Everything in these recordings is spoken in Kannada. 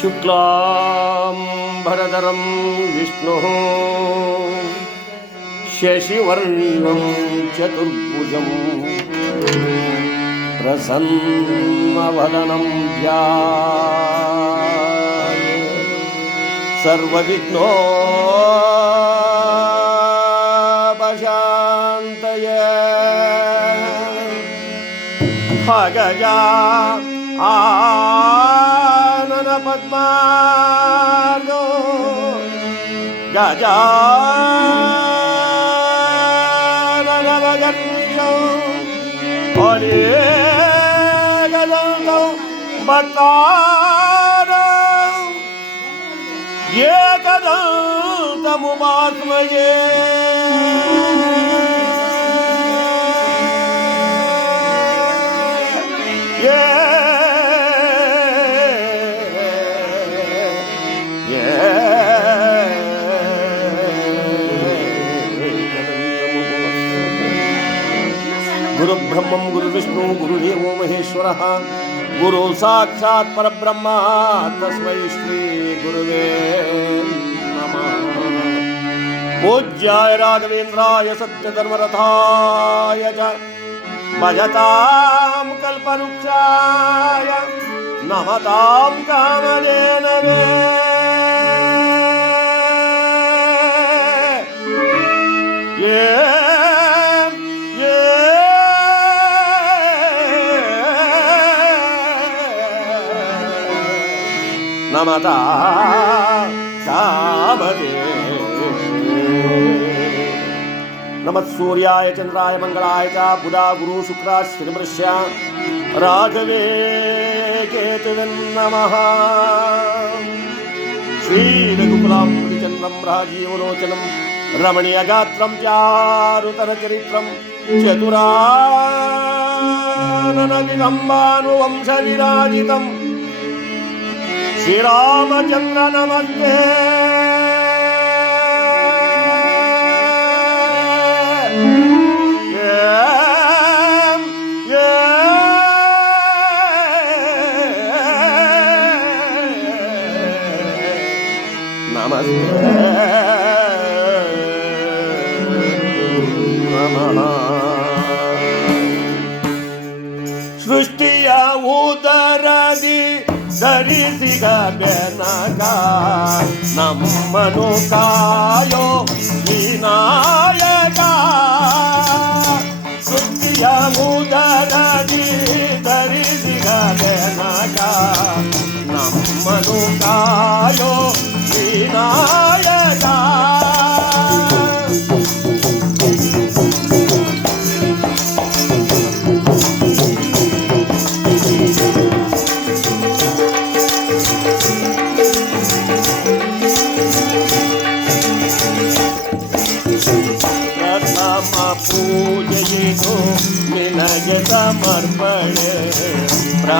शुक्लाम्भरधरं विष्णुः शशिवर्णं चतुर्भुजं प्रसन्नवदनं या सर्वविघ्नो भगजा आ પદ્માર્ગો ગજાગો હરે ગલો બતાર યે કદંતમુમાત્મયે गुरुर्ब्रह्म गुरुर्विष्णु गुरुदेवो महेश्वर। गुरु साक्षात पर ब्रह्म तस्म श्री गुरुवे पूज्याय राघवेन्द्राय सत्यधर्मरथाय च भजतां कल्पवृक्षाय മമതാ ശാപതേ നമസൂര്യായ ചന്ദ്രായ മംഗളായ ച ഗുരു ശുക്ര ശ്രീമൃശ്യ രാഘവേ കേതുവൻ നമ ശ്രീരഘുകുലാംബിചന്ദ്രം രാജീവലോചനം രമണീയഗാത്രം ചാരുതരചരിത്രം ചതുരാനനവിലംബാനുവംശവിരാജിതം चतुराननविलम्बानुवंशविराजितम् श्रीरामचन्द्र नमस्ते ಸೃಷ್ಟಿಯ ಉದರದಿ ಧರಿಸಿದ ಬೆನಕ ನಮ್ಮನು ಕಾಯೋ ವಿನಾಯಕ ಸೃಷ್ಟಿಯ ಉದರದಿ ಧರಿಸಿದ ಬೆನಕ ನಮ್ಮನು ಕಾಯೋ ವಿನಾಯಕ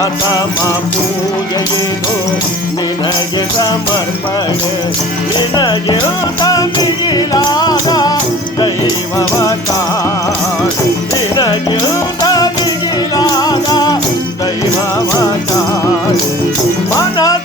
ಪ್ರಥಮ ಪೂಜೆಯಿದು ನಿನಗೆ ಸಮರ್ಪಣೆ ನಿನಗೆ ಮಿಗಿಲಾದ ದೈವವತ ನಿನಗೆ ಮಿಗಿಲಾದ ದೈವವತ ಮನಸಾರ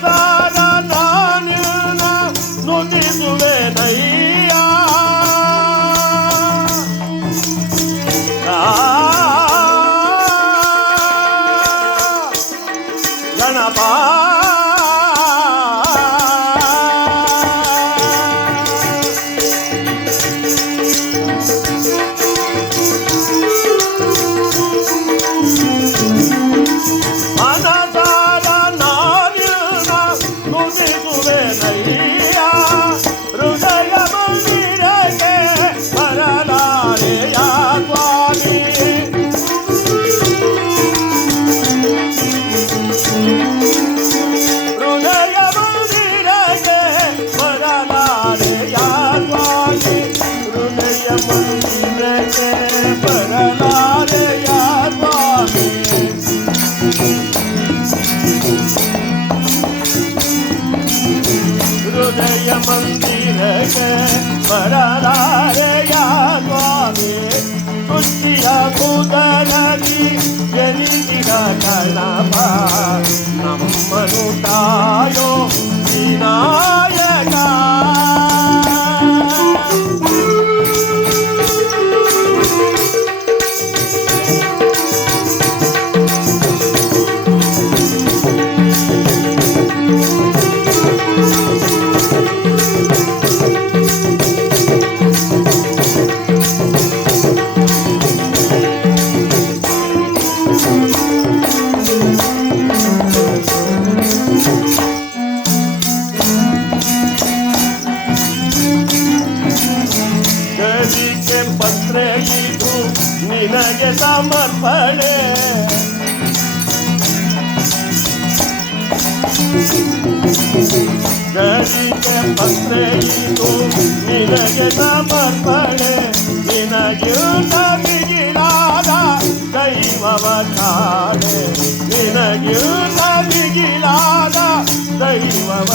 ಬರಲಾರೆಯ ಸ್ವಾಮಿ ಕುಸ್ತಿಯ ಕೂದಲಗಿ ಗೆಲಿಸಿದ ಗಣಪ ನಮ್ಮ ನಮ್ಮನು ಕಾಯೋ ವಿನಾಯಕ ದೈವವ ಕಾಣೆ ನಿನಗಿರುತ್ತ ಮಿಗಿಲಾದ ದೈವವ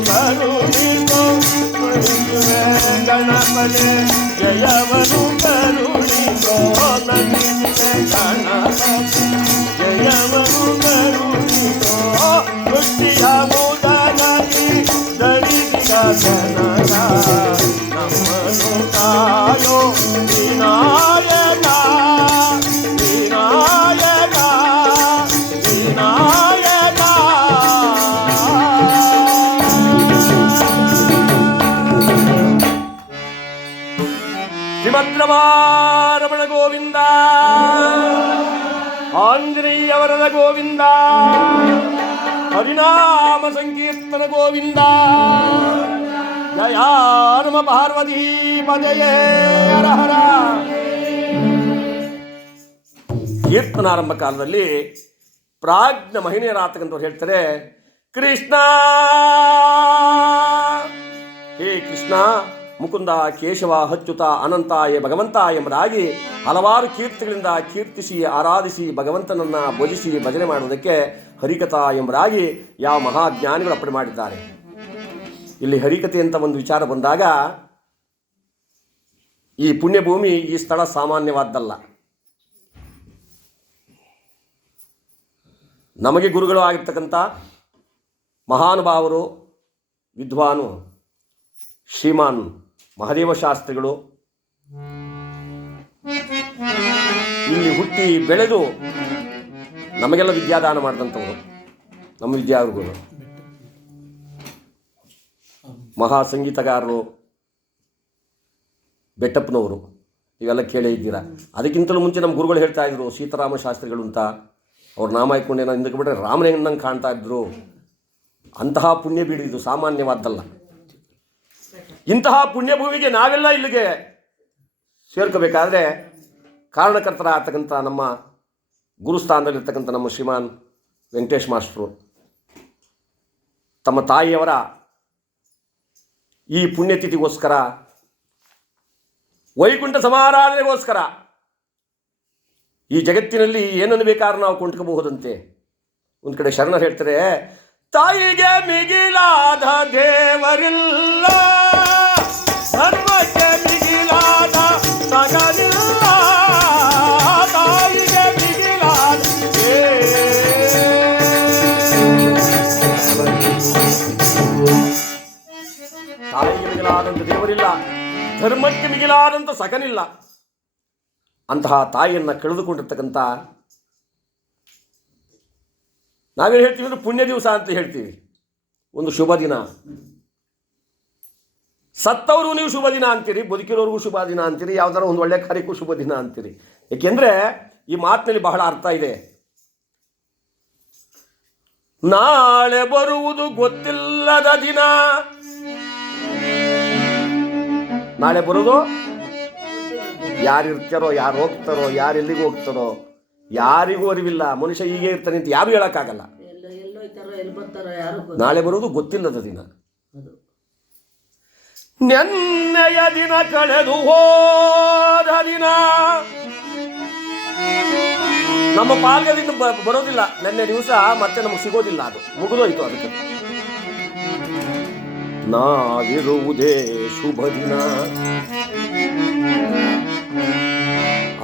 కరుణితో గణపతి జయవను కరుణితో గణపతి జయవను కరుణితో ముఖ్యము ಶ್ರೀಮದ್ರಮಾರಮಣ ಗೋವಿಂದ ಆಂಜನೇಯವರದ ಗೋವಿಂದ, ಹರಿನಾಮ ಸಂಕೀರ್ತನ ಗೋವಿಂದ ಜಯ ಪಾರ್ವತಿ ಪದಯೇ ಕೀರ್ತನಾರಂಭ ಕಾಲದಲ್ಲಿ ಪ್ರಾಜ್ಞ ಮಹಿಳೆಯರಾತಕ್ಕಂಥವ್ರು ಹೇಳ್ತಾರೆ, ಕೃಷ್ಣ, ಹೇ ಕೃಷ್ಣ ಮುಕುಂದ ಕೇಶವ ಹಚ್ಚುತ ಅನಂತ ಎ ಭಗವಂತ ಎಂಬುದಾಗಿ ಹಲವಾರು ಕೀರ್ತಿಗಳಿಂದ ಕೀರ್ತಿಸಿ ಆರಾಧಿಸಿ ಭಗವಂತನನ್ನು ಭಜಿಸಿ ಭಜನೆ ಮಾಡುವುದಕ್ಕೆ ಹರಿಕಥಾ ಎಂಬುದಾಗಿ ಯಾವ ಮಹಾಜ್ಞಾನಿಗಳು ಅಪ್ಪಣೆ ಮಾಡಿದ್ದಾರೆ. ಇಲ್ಲಿ ಹರಿಕತೆ ಅಂತ ಒಂದು ವಿಚಾರ ಬಂದಾಗ ಈ ಪುಣ್ಯಭೂಮಿ ಈ ಸ್ಥಳ ಸಾಮಾನ್ಯವಾದ್ದಲ್ಲ. ನಮಗೆ ಗುರುಗಳು ಆಗಿರ್ತಕ್ಕಂಥ ಮಹಾನುಭಾವರು, ವಿದ್ವಾನು, ಶ್ರೀಮಾನ್ ಮಹದೇವ ಶಾಸ್ತ್ರಿಗಳು ಇಲ್ಲಿ ಹುಟ್ಟಿ ಬೆಳೆದು ನಮಗೆಲ್ಲ ವಿದ್ಯಾದಾನ ಮಾಡಿದಂಥವರು, ನಮ್ಮ ವಿದ್ಯಾಗುರುಗಳು ಮಹಾ ಸಂಗೀತಗಾರರು ಬೆಟ್ಟಪ್ಪನವರು, ಇವೆಲ್ಲ ಕೇಳೇ ಇದ್ದೀರಾ? ಅದಕ್ಕಿಂತಲೂ ಮುಂಚೆ ನಮ್ಮ ಗುರುಗಳು ಹೇಳ್ತಾ ಇದ್ರು, ಸೀತಾರಾಮ ಶಾಸ್ತ್ರಿಗಳು ಅಂತ. ಅವ್ರ ನಾಮ ಇಟ್ಕೊಂಡೇನೋ ಹಿಂದಕ್ಕೆ ಬಿಟ್ಟರೆ ರಾಮನೇ ಕಾಣ್ತಾ ಇದ್ರು. ಅಂತಹ ಪುಣ್ಯ ಬೀಡಿದ್ದು ಇದು ಸಾಮಾನ್ಯವಾದ್ದಲ್ಲ. ಇಂತಹ ಪುಣ್ಯಭೂಮಿಗೆ ನಾವೆಲ್ಲ ಇಲ್ಲಿಗೆ ಸೇರ್ಕೋಬೇಕಾದ್ರೆ ಕಾರಣಕರ್ತರಾಗ್ತಕ್ಕಂಥ ನಮ್ಮ ಗುರುಸ್ಥಾನದಲ್ಲಿರ್ತಕ್ಕಂಥ ನಮ್ಮ ಶ್ರೀಮಾನ್ ವೆಂಕಟೇಶ್ ಮಾಸ್ಟ್ರು, ತಮ್ಮ ತಾಯಿಯವರ ಈ ಪುಣ್ಯತಿಥಿಗೋಸ್ಕರ, ವೈಕುಂಠ ಸಮಾರಾಧನೆಗೋಸ್ಕರ ಈ ಜಗತ್ತಿನಲ್ಲಿ ಏನನ್ನು ಬೇಕಾದ್ರೂ ನಾವು ಕೊಂಡ್ಕೋಬಹುದಂತೆ. ಒಂದು ಕಡೆ ಶರಣರು ಹೇಳ್ತಾರೆ, ತಾಯಿಗೆ ಮಿಗಿಲಾದ ದೇವರಿಲ್ಲ. ಧರ್ಮಕ್ಕೆ ಮಿಗಿಲಾದ ತಾಯಿಗೆ ಮಿಗಿಲಾದ ತಾಯಿಗೆ ಧರ್ಮಕ್ಕೆ ಮಿಗಿಲಾದಂಥ ಸಗನಿಲ್ಲ ಅಂತಹ ತಾಯಿಯನ್ನು ಕಳೆದುಕೊಂಡಿರ್ತಕ್ಕಂಥ ನಾವೇನು ಹೇಳ್ತೀವಿ ಅಂದ್ರೆ ಪುಣ್ಯ ದಿವಸ ಅಂತ ಹೇಳ್ತೀವಿ. ಒಂದು ಶುಭ ದಿನ. ಸತ್ತವರು ನೀವು ಶುಭ ದಿನ ಅಂತೀರಿ ಬದುಕಿರೋರಿಗೂ ಶುಭ ದಿನ ಅಂತೀರಿ ಯಾವ್ದಾರ ಒಂದು ಒಳ್ಳೆ ಕಾರ್ಯಕ್ಕೂ ಶುಭ ದಿನ ಅಂತೀರಿ. ಏಕೆಂದರೆ ಈ ಮಾತಿನಲ್ಲಿ ಬಹಳ ಅರ್ಥ ಇದೆ. ನಾಳೆ ಬರುವುದು ಗೊತ್ತಿಲ್ಲದ ದಿನ. ನಾಳೆ ಬರುವುದು? ಯಾರು ಇರ್ತಾರೋ ಯಾರು ಹೋಗ್ತಾರೋ ಯಾರು ಎಲ್ಲಿಗೆ ಹೋಗ್ತಾರೋ ಯಾರಿಗೂ ಅರಿವಿಲ್ಲ. ಮನುಷ್ಯ ಹೀಗೆ ಇರ್ತಾನೆ ಅಂತ ಯಾರು ಹೇಳೋಕ್ಕಾಗಲ್ಲ. ನಾಳೆ ಬರುವುದು ಗೊತ್ತಿಲ್ಲದ ದಿನ. ನೆನ್ನೆಯ ದಿನ ಕಳೆದು ಹೋದ ದಿನ. ನಮ್ಮ ಪಾಲ್ಗದಿಂದ ಬರೋದಿಲ್ಲ. ನೆನ್ನೆ ದಿವಸ ಮತ್ತೆ ನಮಗೆ ಸಿಗೋದಿಲ್ಲ ಅದು. ಮುಗಿದೋಯ್ತು ಅದಕ್ಕೆ. ನಾವಿರುವುದೇ ಶುಭ ದಿನ.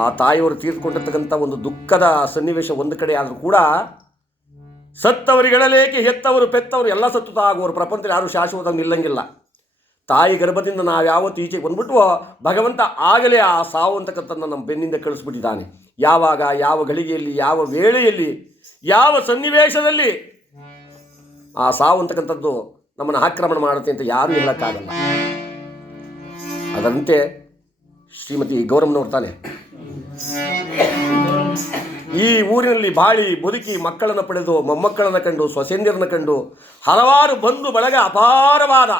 ಆ ತಾಯಿಯವರು ತೀರ್ಕೊಂಡಿರ್ತಕ್ಕಂಥ ಒಂದು ದುಃಖದ ಸನ್ನಿವೇಶ ಒಂದು ಕಡೆ ಆದರೂ ಕೂಡ ಸತ್ತವರಿಗಳಲೇಕೆ ಹೆತ್ತವರು, ಪೆತ್ತವರು, ಎಲ್ಲ ಸತ್ತುತ್ತ ಆಗುವರು ಪ್ರಪಂಚದಲ್ಲಿ ಯಾರು ಶಾಶ್ವತ ನಿಲ್ಲಂಗಿಲ್ಲ. ತಾಯಿ ಗರ್ಭದಿಂದ ನಾವು ಯಾವತ್ತು ಈಚೆಗೆ ಬಂದ್ಬಿಟ್ವೋ, ಭಗವಂತ ಆಗಲೇ ಆ ಸಾವು ಅಂತಕ್ಕಂಥದ್ದನ್ನು ನಮ್ಮ ಬೆನ್ನಿಂದ ಕಳಿಸ್ಬಿಟ್ಟಿದ್ದಾನೆ. ಯಾವಾಗ, ಯಾವ ಗಳಿಗೆಯಲ್ಲಿ, ಯಾವ ವೇಳೆಯಲ್ಲಿ, ಯಾವ ಸನ್ನಿವೇಶದಲ್ಲಿ ಆ ಸಾವು ಅಂತಕ್ಕಂಥದ್ದು ನಮ್ಮನ್ನು ಆಕ್ರಮಣ ಮಾಡುತ್ತೆ ಅಂತ ಯಾರೂ ಹೇಳೋಕ್ಕಾಗಲ್ಲ. ಅದರಂತೆ ಶ್ರೀಮತಿ ಗೌರಮ್ಮನವ್ರು ತಾನೆ. ಈ ಊರಿನಲ್ಲಿ ಬಾಳಿ ಬದುಕಿ ಮಕ್ಕಳನ್ನು ಪಡೆದು, ಮೊಮ್ಮಕ್ಕಳನ್ನು ಕಂಡು ಸ್ವಸೇಂದ್ರನ ಕಂಡು ಹಲವಾರು ಬಂಧು ಬಳಗ ಅಪಾರವಾದ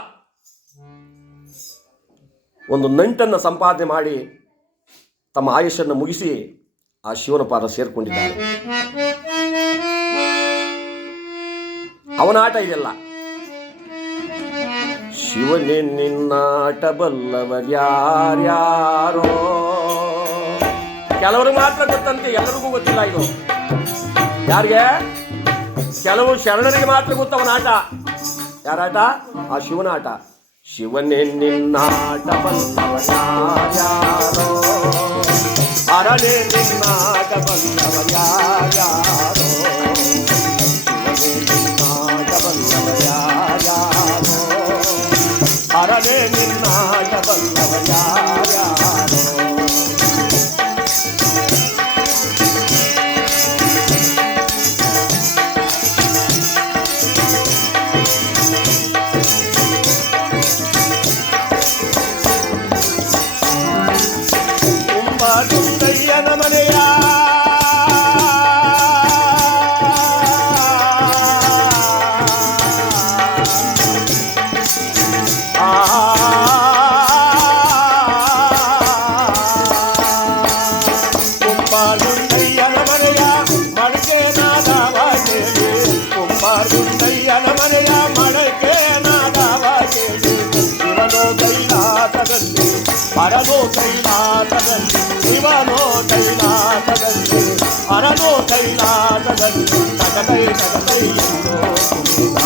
ಒಂದು ನಂಟನ್ನು ಸಂಪಾದನೆ ಮಾಡಿ ತಮ್ಮ ಆಯುಷನ್ನು ಮುಗಿಸಿ ಆ ಶಿವನ ಪಾದ ಸೇರ್ಕೊಂಡಿದ್ದಾರೆ ಅವನ ಆಟ ಇದೆಲ್ಲ. ಶಿವನೇ ನಿನ್ನಾಟ ಬಲ್ಲವರ್ಯಾರ್ಯಾರೋ? ಕೆಲವರು ಮಾತ್ರ ಗೊತ್ತಂತೆ, ಎಲ್ಲರಿಗೂ ಗೊತ್ತಿಲ್ಲ ಇದು. ಯಾರಿಗೆ? ಕೆಲವು ಶರಣರಿಗೆ ಮಾತ್ರ ಗೊತ್ತವನ ಆಟ ಯಾರಾಟ? ಆ ಶಿವನ ಆಟ ಶಿವನೇ ನಿನ್ನಾಟ ಬಲ್ಲವರ್ಯಾರ್ಯಾರೋ ಅರಳೆ ನಿನ್ನಾಟ ಕುಂಬಾರುಂಡಯ್ಯನ ಮನೆಯ ಮಡಕೆ ನಾದವ ಕೇಳಿ ಶಿವನೋ ಕೈಲಾಸದಲ್ಲಿ ಹರನೋ ಕೈಲಾಸದಲ್ಲಿ ಶಿವನೋ ಕೈಲಾಸದಲ್ಲಿ ಹರನೋ ಕೈಲಾಸದಲ್ಲಿ ತಗದೈ ತಗದೈ ಎಂದೋ ಕುಣಿದ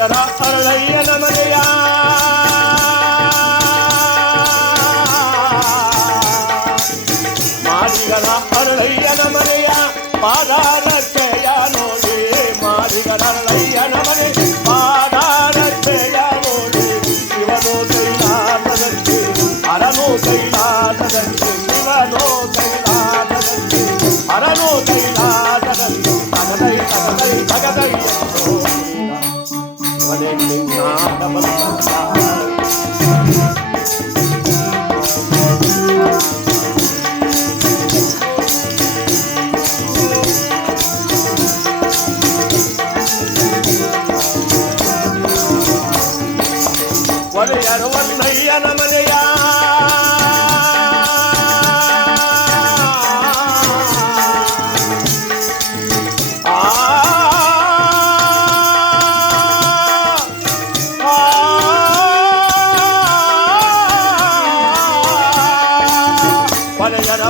அருளையரா அருளைய நமதையா மாறிகளா அருளைய நமதையா பாதாரத்தையா நோடு மாறிகள் அருளைய நமதே பாதாரத்தையா நோடு சிவனோசை தகதை தகதை தகதை Hallelujah.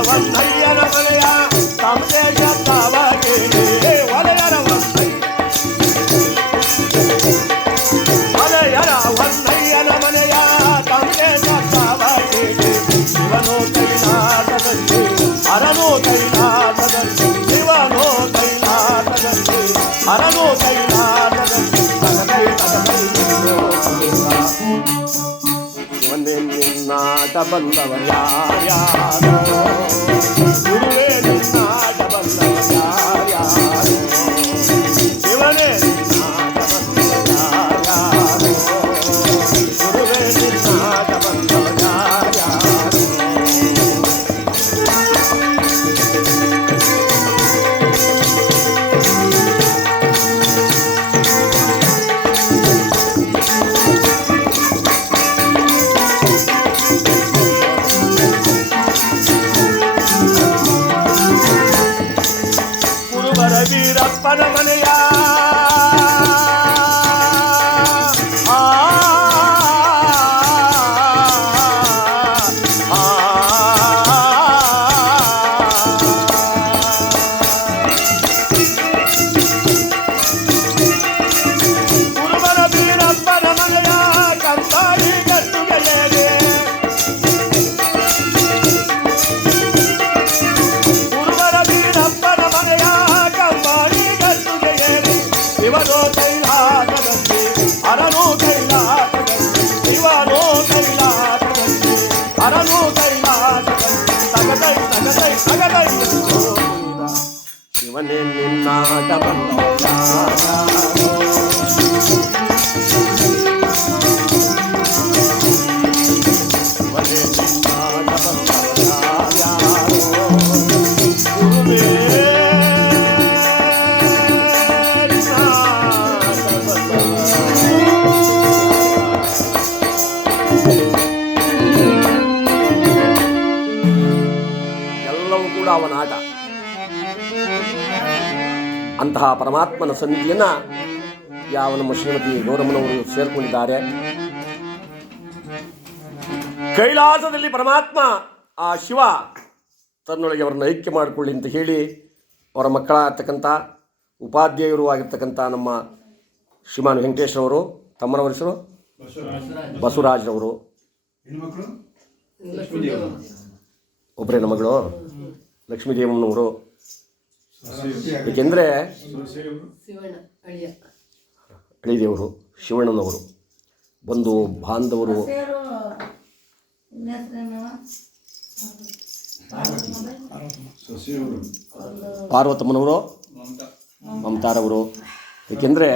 ಒಲೆಯರ ಒನ್ನಯ್ಯನ ಮನೆಯ ಸಂದೇಶ ತಾವಗೆ ಒಲೆಯರ ಒನ್ನಯ್ಯ ಮನೆಯರ ಹೊನ್ನಯ್ಯನ ಮನೆಯ ತಂದೆ ಸತ್ತಾವಗೆ ಶಿವನೋ ಕೈಲಾಸದಲ್ಲಿ ಅರನೋ ಕೈಲಾಸದಲ್ಲಿ ಶಿವನೋ ಕೈಲಾಸದಲ್ಲಿ ಅರನೋ ಕೈಲಾಸದಲ್ಲಿ ತಗದೈ ತಗದೈ ಎಂದೋ ಕುಣಿದ. ಶಿವನೇ నాట బంధవ యాదో. గురువే ಶಿವನೇ ನಿನ್ನಾಟ ಅಂತಹ ಪರಮಾತ್ಮನ ಸನ್ನಿಧಿಯನ್ನು ಯಾವ ನಮ್ಮ ಶ್ರೀಮತಿ ಗೌರಮ್ಮನವರು ಸೇರಿಕೊಂಡಿದ್ದಾರೆ. ಕೈಲಾಸದಲ್ಲಿ ಪರಮಾತ್ಮ ಆ ಶಿವ ತನ್ನೊಳಗೆ ಅವರನ್ನು ಐಕ್ಯ ಮಾಡಿಕೊಳ್ಳಿ ಅಂತ ಹೇಳಿ ಅವರ ಮಕ್ಕಳಾಗಿರ್ತಕ್ಕಂಥ ಉಪಾಧ್ಯಾಯರು ಆಗಿರ್ತಕ್ಕಂಥ ನಮ್ಮ ಶ್ರೀಮಾನ್ ವೆಂಕಟೇಶ್ರವರು ತಮ್ಮನವರ ಹೆಸರು ಬಸವರಾಜ್ರವರು ಒಬ್ಬರೇ ಮಗಳು ಲಕ್ಷ್ಮೀದೇವಮ್ಮನವರು ಏಕೆಂದರೆ ಶಿವಣ್ಣ ಅಳಿಯ. ಅಳಿದೇವರು ಶಿವಣ್ಣನವರು ಬಂಧು ಬಾಂಧವರು. ಪಾರ್ವತಮ್ಮನವರು ಮಮತಾರವರು. ಏಕೆಂದರೆ